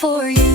for you.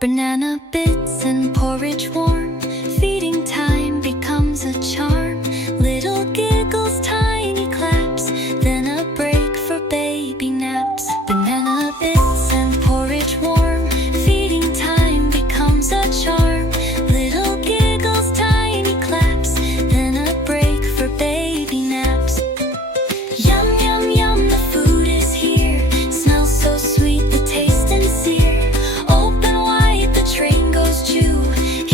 Banana bits and porridge warm, feeding time becomes a charm. Little giggles, tiny claps, then a break for baby naps. Banana bits and porridge warm, feeding time becomes a charm. Little giggles, tiny claps, then a break for baby naps. Yum, yum, yum, the food is here. Smells so sweet, the taste and sear. Open wide, the train goes choo.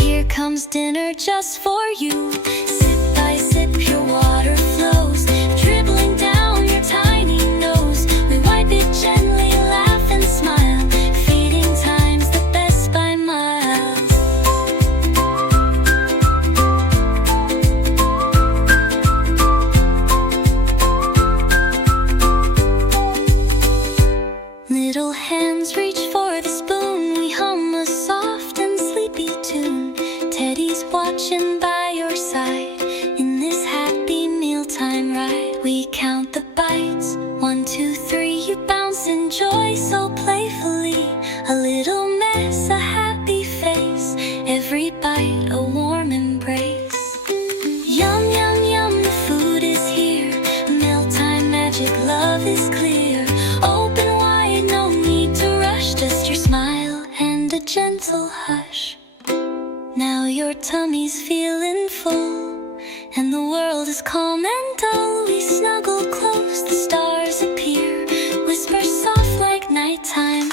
Here comes dinner just for you. Sip by sip, your water flows, dribbling down your tiny nose. We wipe it gently, laugh and smile. Feeding time's the best by miles. Little hands reach for the spoon. We hum a soft and sleepy tune. Teddy's watching by your side in this happy mealtime ride. We count the bites, 1, 2, 3. You bounce in joy so playfully. A little mess, a happy face. Every bite a warm embrace. Yum, yum, yum, the food is here. Mealtime magic, love is clear. Open wide, no need to rush. Just your smile and a gentle hush. Now your tummy's feeling full, and the world is calm and dull. We snuggle close, the stars appear, whisper soft like nighttime.